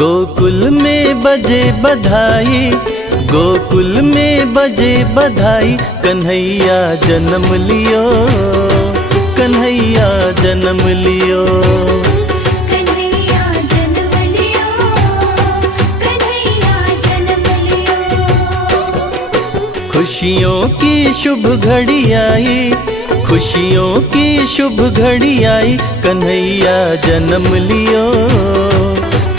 गोकुल में बजे बधाई, गोकुल में बजे बधाई, कन्हैया जन्म लियो, कन्हैया जन्म लियो। कन्हैया जन्म लियो, कन्हैया जन्म लियो। खुशियों की शुभ घड़ी आई, खुशियों की शुभ घड़ी आई, कन्हैया जन्म लियो,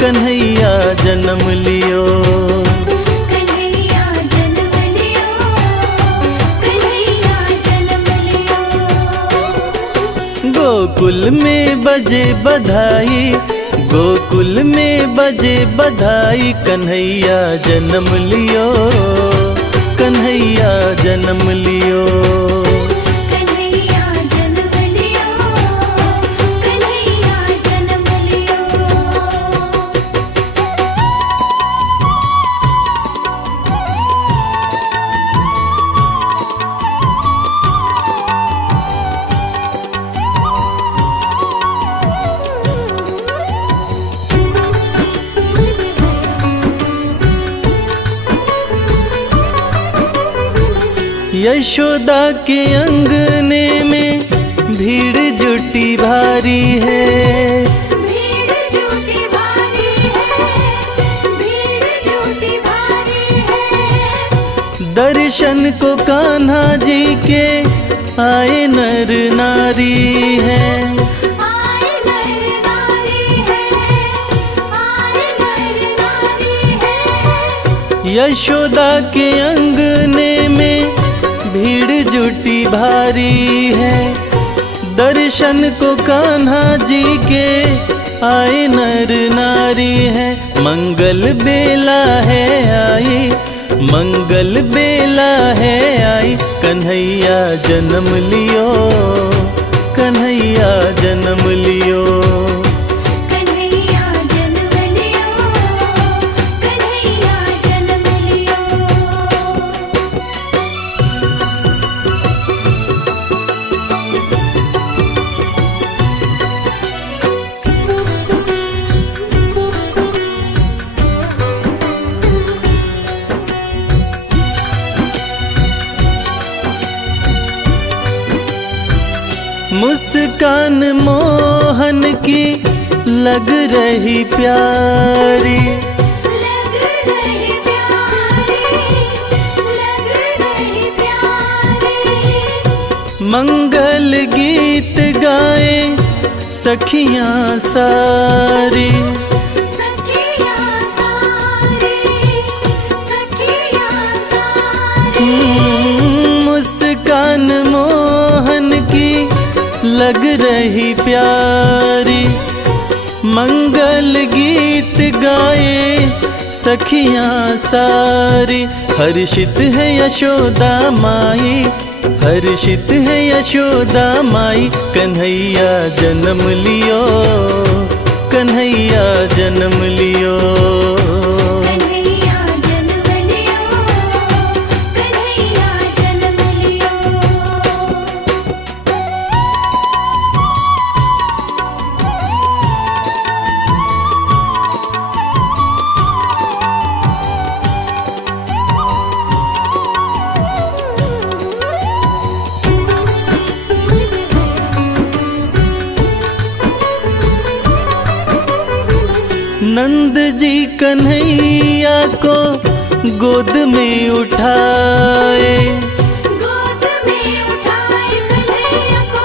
कन्हैया जन्म लियो। कन्हैया जन्म लियो, कन्हैया जन्म लियो। गोकुल में बजे बधाई, गोकुल में बजे बधाई, कन्हैया जन्म लियो, कन्हैया जन्म लियो। कन्हैया जन्म लियो, कन्हैया जन्म लियो। यशोदा के अंगने में भीड़ जुटी भारी है, भीड़ जुटी भारी है, भीड़ जुटी भारी है। दर्शन को कान्हा जी के आए नर नारी है। आए नर नारी है, आए नर नारी है। यशोदा के अंगने में भीड़ जुटी भारी है, दर्शन को कान्हा जी के आए नर नारी है। मंगल बेला है आई, मंगल बेला है आई, कन्हैया जन्म लियो, कन्हैया जन्म लियो। कन्हैया जन्म लियो, कन्हैया जन्म लियो। मुस्कान मोहन की लग रही प्यारी, लग रही प्यारी, लग रही प्यारी। मंगल गीत गाए सखियां सारी, सखियां सारी, सखियां सारी। मुस्कान मोहन की लग रही प्यारी, मंगल गीत गाए सखियां सारी। हर्षित है यशोदा माई, हर्षित है यशोदा माई, कन्हैया जन्म लियो, कन्हैया जन्म लियो। कन्हैया जन्म लियो, कन्हैया जन्म लियो। नंद जी कन्हैया को गोद में उठाए, गोद में उठाए, कन्हैया को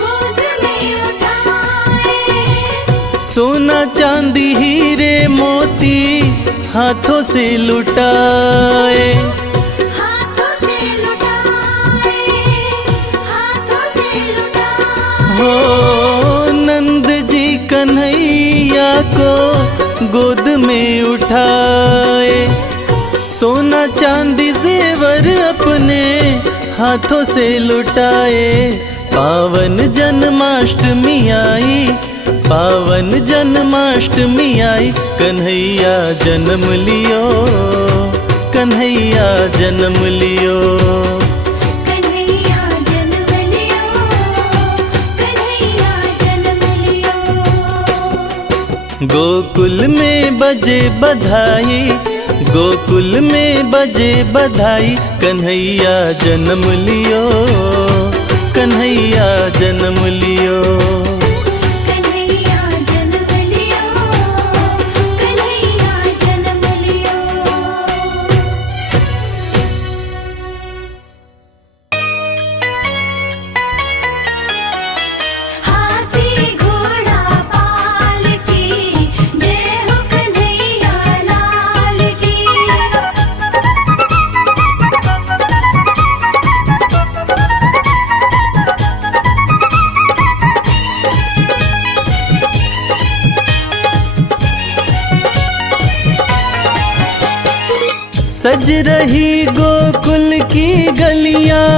गोद में उठाए। सोना चांदी हीरे मोती हाथों से लुटाए। हाथों से लुटाए, हाथों से लुटाए। हो नंद जी कन्हैया को गोद में उठाए, सोना चांदी जेवर अपने हाथों से लुटाए। पावन जन्माष्टमी आई, पावन जन्माष्टमी आई, कन्हैया जन्म लियो, कन्हैया जन्म लियो। कन्हैया जन्म लियो, कन्हैया जन्म लियो। गोकुल में बजे बधाई, गोकुल में बजे बधाई, कन्हैया जन्म लियो, कन्हैया जन्म लियो। कन्हैया जन्म लियो, कन्हैया जन्म लियो। हाथी घोड़ा पालकी, जय हो कन्हैया लाल की। सज रही गोकुल की गलियां,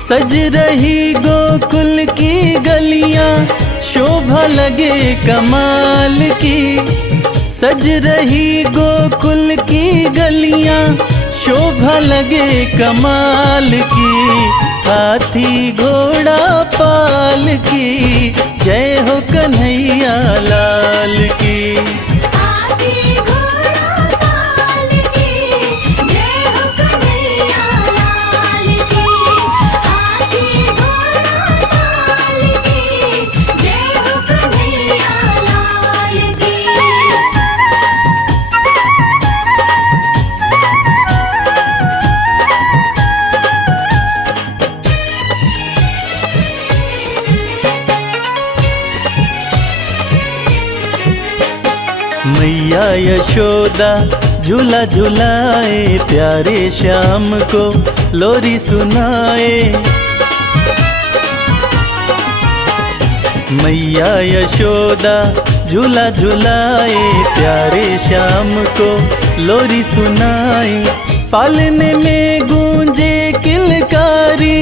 सज रही गोकुल की गलियां, शोभा लगे कमाल की। सज रही गोकुल की गलियां, शोभा लगे कमाल की। हाथी घोड़ा पाल की, जय हो कन्हैया लाल की। हाथी घोड़ा पालकी, जय हो कन्हैया लाल की। हाथी घोड़ा पालकी, जय हो कन्हैया लाल की। मैया यशोदा झूला झुलाए, प्यारे श्याम को लोरी सुनाए। मैया यशोदा झूला झुलाए, प्यारे श्याम को लोरी सुनाए। पालने में गूंजे किलकारी,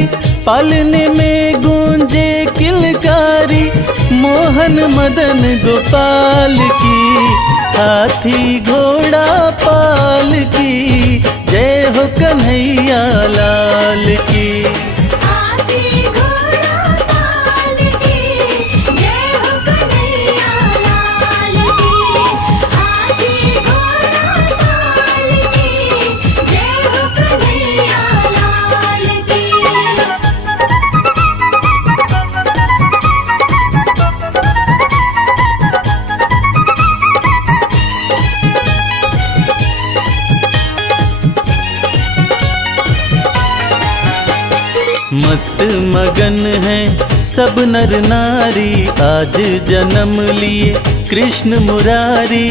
पालने में गूंजे किलकारी, मोहन मदन गोपाल की। हाथी घोड़ा पाल की, जय हो कन्हैया लाल की। हाथी घोड़ा पालकी, जय हो कन्हैया लाल की। हाथी घोड़ा पालकी, जय हो कन्हैया लाल की। मस्त मगन है सब नर नारी, आज जन्म लिए कृष्ण मुरारी।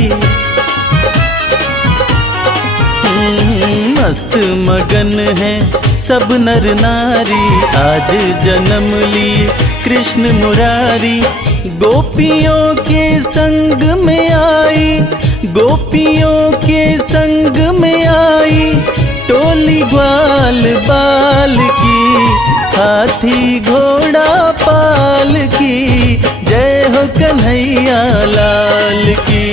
मस्त मगन है सब नर नारी, आज जन्म लिए कृष्ण मुरारी। गोपियों के संग में आई, गोपियों के संग में आई, टोली ग्वाल बाल की। हाथी घोड़ा पाल की, जय हो कन्हैया लाल की।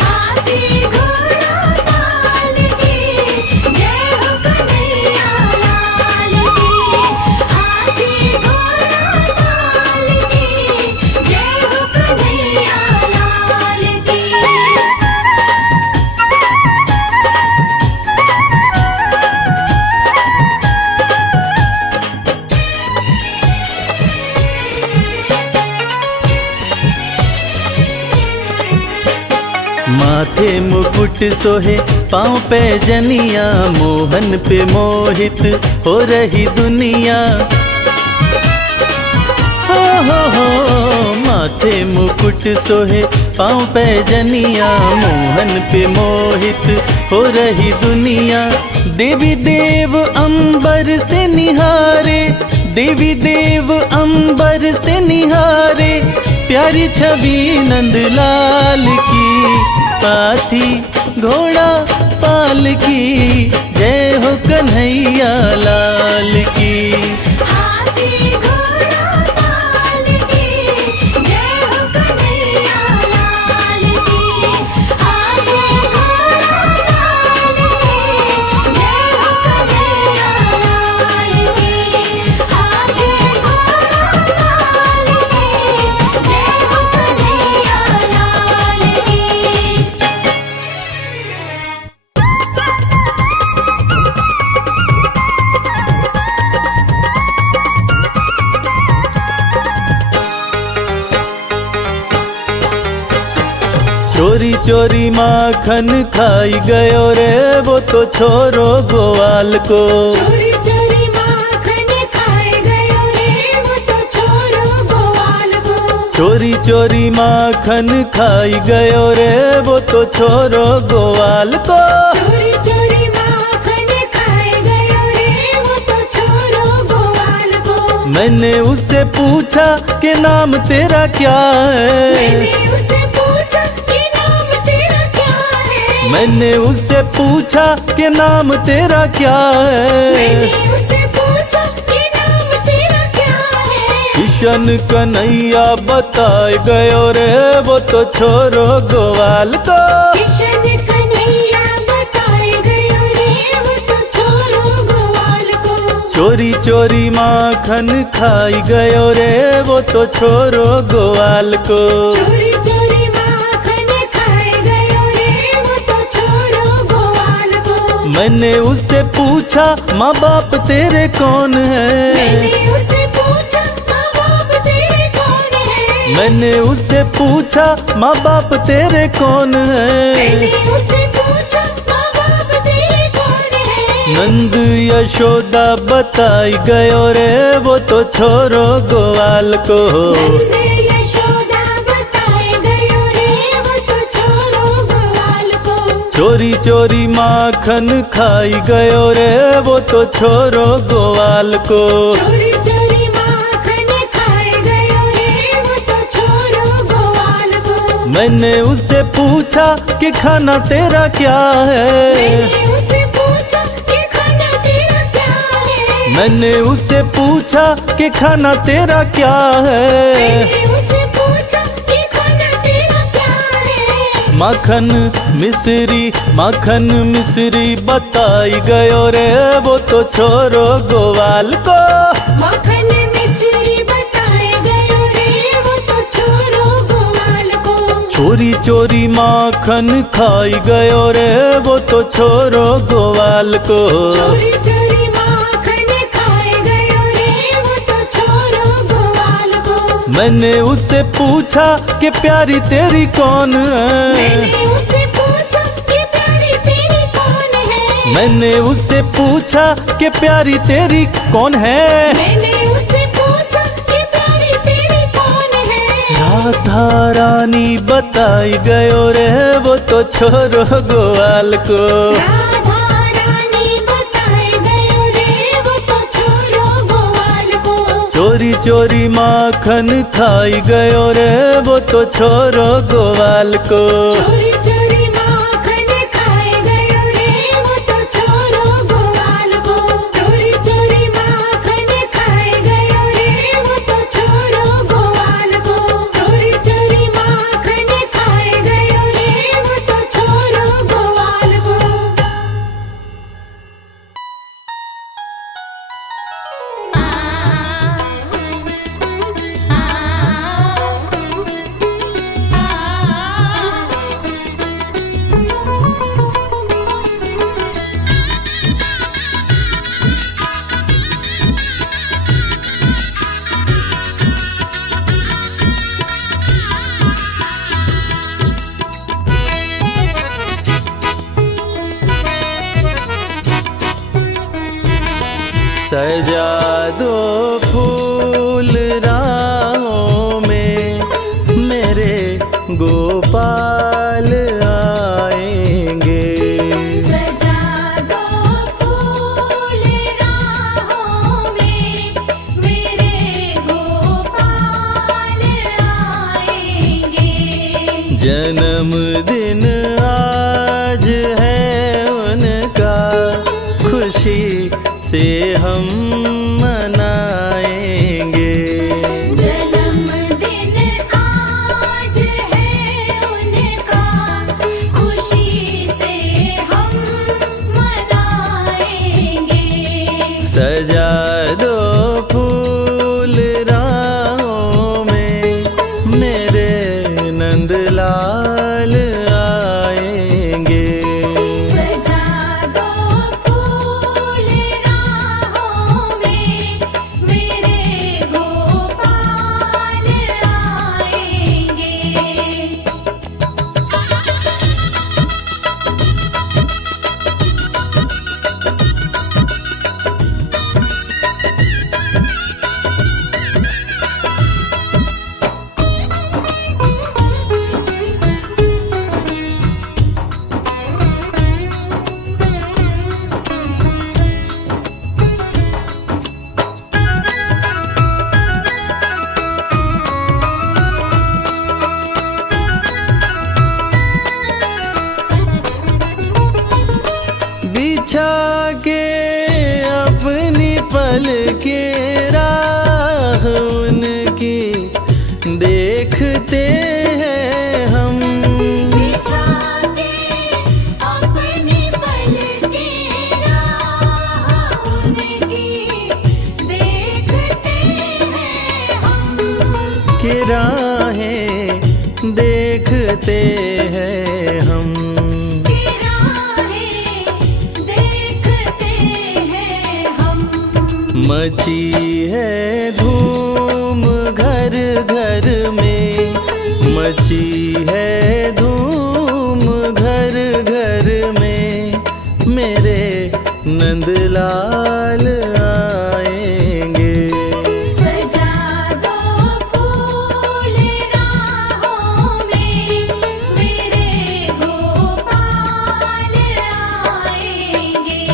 हाथी घोड़ा पालकी, जय हो कन्हैया लाल की। हाथी घोड़ा पालकी, जय हो कन्हैया लाल की। माथे मुकुट सोहे, पाँव पे जनिया, मोहन पे मोहित हो रही दुनिया। हो माथे मुकुट सोहे, पाँव पे जनिया, मोहन पे मोहित हो रही दुनिया। देवी देव अंबर से निहारे, देवी देव अंबर से निहारे, प्यारी छवि नंदलाल की। हाथी घोड़ा पाल की, जय हो कन्हैया लाल की। हाथी घोड़ा पालकी, जय हो कन्हैया लाल की। हाथी घोड़ा पालकी, जय हो कन्हैया लाल की। हाथी घोड़ा पालकी, चोरी माखन खाई गयो रे वो तो छोरो ग्वाल को। चोरी चोरी माखन खाए गयो रे वो तो छोरो ग्वाल को। चोरी चोरी माखन खाई गयो रे वो तो छोरो ग्वाल को। चोरी चोरी माखन खाए गयो रे वो तो छोरो ग्वाल को। मैंने उससे पूछा कि नाम तेरा क्या है। मैंने उससे पूछा कि नाम तेरा क्या है। मैंने उससे पूछा कि नाम तेरा क्या मैंने है। उससे पूछा कि नाम तेरा क्या है। किशन कन्हैया बताए गयो रे वो तो छोरो ग्वाल को। किशन कन्हैया बताए गयो रे वो तो छोरो ग्वाल को। चोरी चोरी माखन खाई गयो रे वो तो छोरो ग्वाल को। चोरी चोरी माखन खाए गयो रे वो तो छोरो ग्वाल को। मैंने उससे पूछा माँ बाप तेरे कौन है। मैंने उससे पूछा माँ बाप तेरे कौन है। मैंने उससे पूछा माँ बाप तेरे कौन मैंने है। उससे पूछा माँ बाप तेरे कौन है। नंद यशोदा बताई गयो रे वो तो छोरो ग्वाल को। नंद यशोदा बताए गयो रे वो तो छोरो ग्वाल को। चोरी चोरी माखन खाई गयो रे वो तो छोरो ग्वाल को। चोरी चोरी माखन खाए गयो रे वो तो छोरो ग्वाल को। मैंने उससे पूछा कि खाना तेरा क्या है। मैंने उससे पूछा कि खाना तेरा क्या है। मैंने उससे पूछा कि खाना तेरा क्या है। मैंने उससे पूछा कि खाना तेरा क्या है। माखन मिश्री बताई गयो रे वो तो छोरो ग्वाल को। माखन मिश्री बताए गयो रे वो तो छोरो ग्वाल को। चोरी चोरी माखन खाई गयो रे वो तो छोरो ग्वाल को। चोरी चोरी माखन खाए गयो रे वो तो छोरो ग्वाल को। मैंने उससे पूछा कि प्यारी तेरी कौन है। मैंने उससे पूछा कि प्यारी तेरी कौन है। मैंने उससे पूछा कि प्यारी तेरी कौन है। मैंने उससे पूछा कि प्यारी तेरी कौन है। राधा रानी बताई गयो रे वो तो छोरो ग्वाल को। राधा रानी बताए गयो रे वो तो छोरो ग्वाल को। चोरी चोरी माखन खाई गयो रे वो तो छोरो ग्वाल को। चोरी चोरी माखन खाए गयो रे वो तो छोरो ग्वाल को। चोरी चोरी माखन खाए गयो रे वो तो छोरो ग्वाल को। चोरी चोरी माखन खाए गयो रे वो तो छोरो ग्वाल को। सजा दो फूल राहों में मेरे गोपाल आएंगे। सजा दो फूल राहों में मेरे गोपाल आएंगे। जन्मदिन आज है उनका खुशी से हम मनाएंगे। जन्मदिन आज है उनका खुशी से हम मनाएंगे। सजा दो फूल राहों में मेरे नंदलाल आएंगे। सजा दो फूल राहों में पल के राह उनकी देखते हैं हम। बिछाते अपने पल के राह उनकी देखते हैं हम। कि राहें देखते हैं हम। कि राहें देखते हैं हम। मची है धूम घर घर में, मची है धूम घर घर में, मेरे नंदलाल आएंगे। सजा दो फूल राहों में, मेरे गोपाल आएंगे।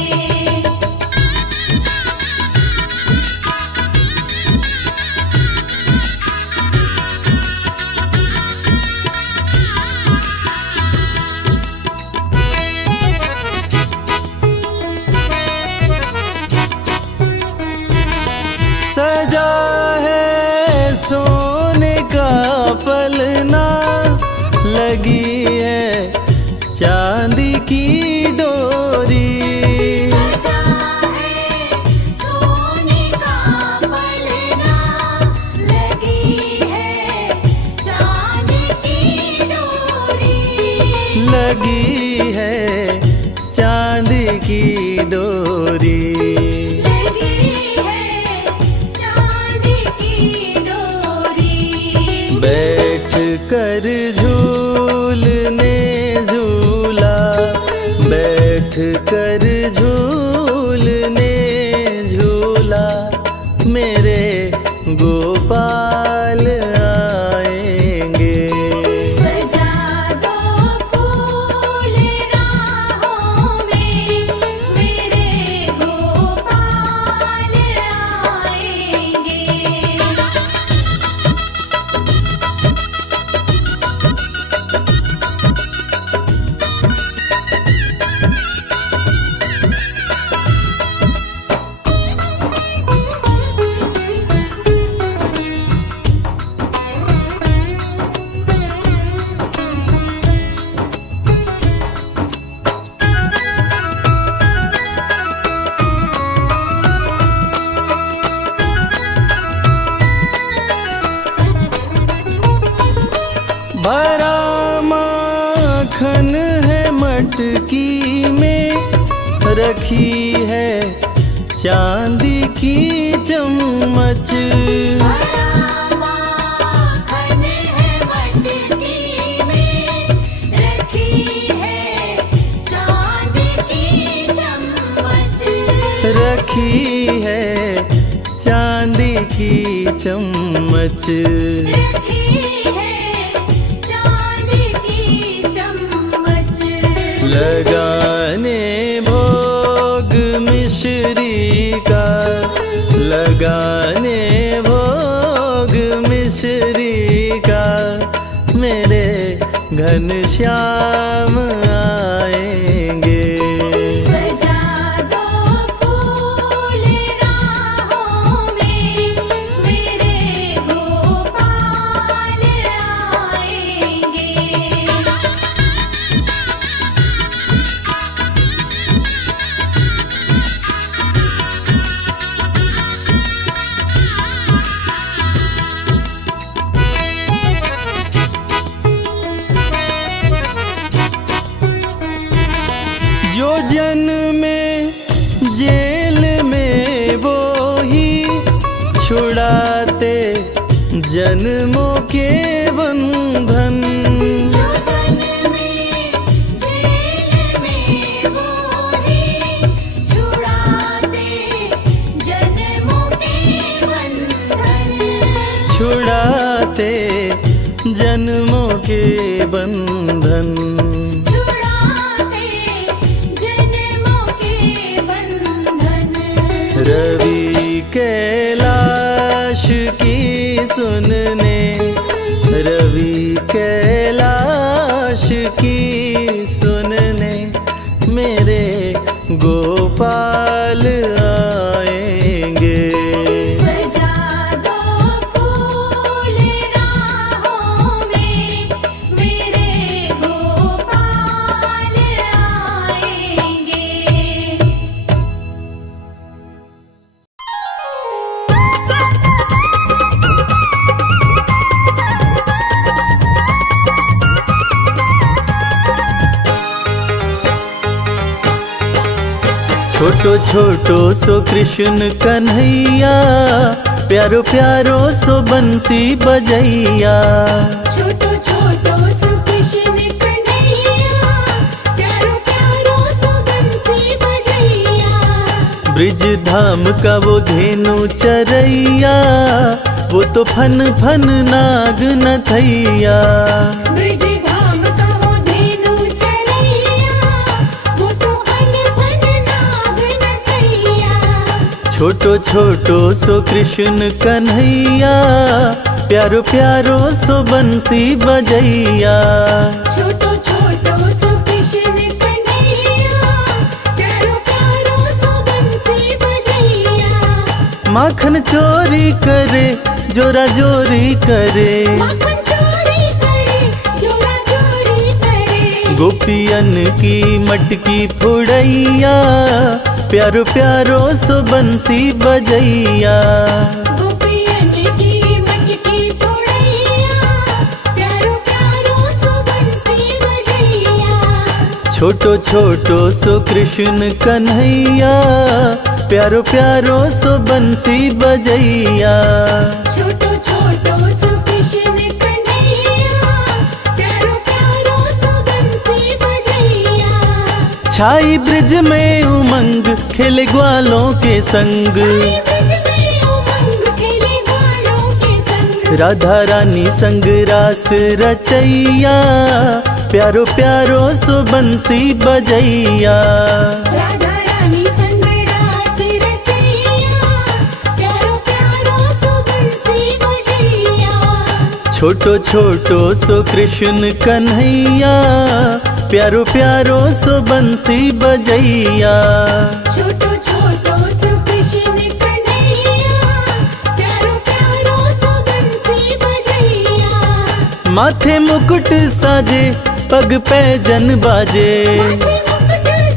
सजा है सोने का पलना, लगी है चांदी की डोरी। सजा है सोने का पलना, लगी है चांदी की डोरी। लगी है चांदी की डोरी। लगी है चांदी की डोरी। बैठ कर झूलने झूला, बैठ कर झूलने झूला, मेरे गोपाल आएंगे। सजा दो फूल राहों में, मेरे गोपाल आएंगे। भरा माखन है मटकी में, रखी है चांदी की चम्मच। भरा माखन है मटकी में, रखी है चांदी की चम्मच। रखी है चांदी की चम्मच। रखी है चांदी की चम्मच। लगाने भोग मिश्री का, लगाने भोग मिश्री का, मेरे घनश्याम आएंगे। सजा दो फूल राहों में, मेरे गोपाल आएंगे। जो जन्मे जेल में वो ही छुड़ाते जन्मों के बंधन। जो जन्मे जेल में वो ही छुड़ाते जन्मों के बंधन। छुड़ाते जन्मों के बंधन। छुड़ाते जन्मों के बंधन। रवि कैलाश की सुनने, रवि कैलाश की सुनने, मेरे गोपाल आएंगे। छोटो छोटो सो कृष्ण कन्हैया, प्यारो प्यारो सो बंसी बजैया। छोटो छोटो सो कृष्ण कन्हैया, प्यारो प्यारो सो बंसी बजैया। ब्रिज धाम का वो धेनु चरैया, वो तो फन फन नाग नथैया। ब्रिज धाम का वो धेनु चरैया, वो तो फन फन नाग नथैया। छोटो छोटो सो कृष्ण कन्हैया, प्यारो प्यारो सो बंसी बजैया। छोटो छोटो सो कृष्ण कन्हैया, प्यारो प्यारो सो बंसी बजैया। माखन चोरी करे, जोरा जोरी करे, माखन चोरी करे, जोरा चोरी करे। गोपियन की मटकी फुड़ैया, प्यारो प्यारो सो बंसी बजैया। गोपियन की मटकी फोड़ैया, प्यारो प्यारो सो बंसी बजैया। छोटो छोटो सो कृष्ण कन्हैया, प्यारो प्यारो सो बंसी बजैया। छोटो छोटो सो कृष्ण कन्हैया, प्यारो प्यारो सो बंसी बजैया। छाई ब्रिज में उमंग, खेले ग्वालों के संग। साई ब्रिज में उमंग, खेले ग्वालों के संग। राधा रानी संग रास रचैया, प्यारो प्यारो सो बंसी बजैया। राधा रानी संग रास रचैया, प्यारो प्यारो सो बंसी बजैया। छोटो छोटो सो कृष्ण कन्हैया, प्यारो प्यारो सो बंसी बजैया। छोटो छोटो सो कृष्ण कन्हैया, प्यारो प्यारो सो बंसी बजैया। माथे मुकुट साजे, पग पैजन बाजे, माथे मुकुट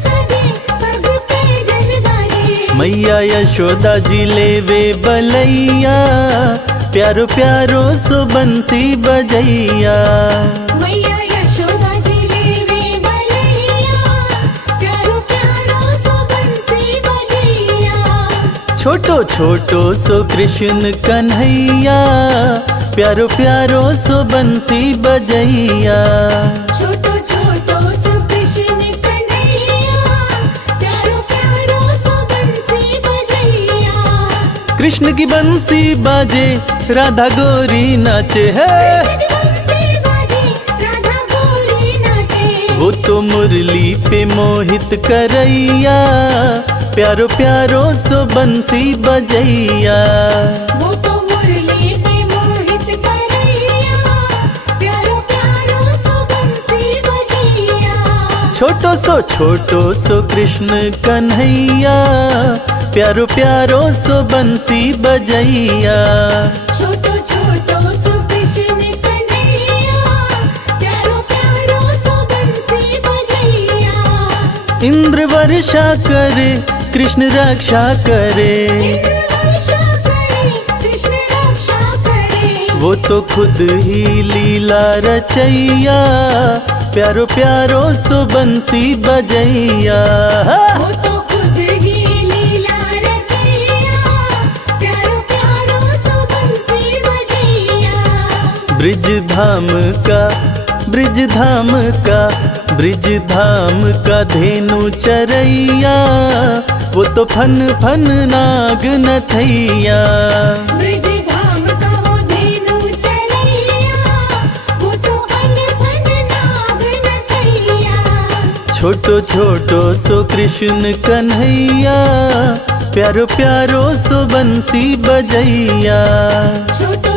सजे, पग पैजन बाजे। मैया यशोदा जी लेवे बलैया, प्यारो प्यारो सो बंसी बजैया। मैया यशोदा जी लेवे बलैया, प्यारो प्यारो सो बंसी बजैया। छोटो छोटो सो कृष्ण कन्हैया, प्यारो प्यारो सो बंसी बजैया। छोटो छोटो सो कृष्ण कन्हैया, प्यारो प्यारो सो बंसी बजैया। कृष्ण की बंसी बाजे, राधा गोरी नाचे है। बंसी बाजे, राधा गोरी नाचे। वो तो मुरली पे मोहित करैया, प्यारो प्यारो सो बंसी बजैया। वो तो मुरली पे मोहित करैया, प्यारो प्यारो सो बंसी बजैया। छोटो सो कृष्ण कन्हैया, प्यारो प्यारो सो बंसी बजैया। छोटो छोटो सो कृष्ण कन्हैया, प्यारो प्यारो सो बंसी बजैया। इंद्र वर्षा करे, कृष्ण रक्षा करे, इंद्र वर्षा करे, कृष्ण रक्षा करे। वो तो खुद ही लीला रचैया, प्यारो प्यारो सो बंसी बजैया। वो तो खुद ही लीला रचैया, प्यारो प्यारो सो बंसी बजैया। ब्रिज धाम का, ब्रिज धाम का, ब्रिज धाम का धेनु चरैया, वो तो फन फन नाग नथैया। ब्रिज धाम का वो धेनु चरैया, वो तो फन फन नाग नथैया। छोटो छोटो सो कृष्ण कन्हैया, प्यारो प्यारो सो बंसी बजैया। छोटो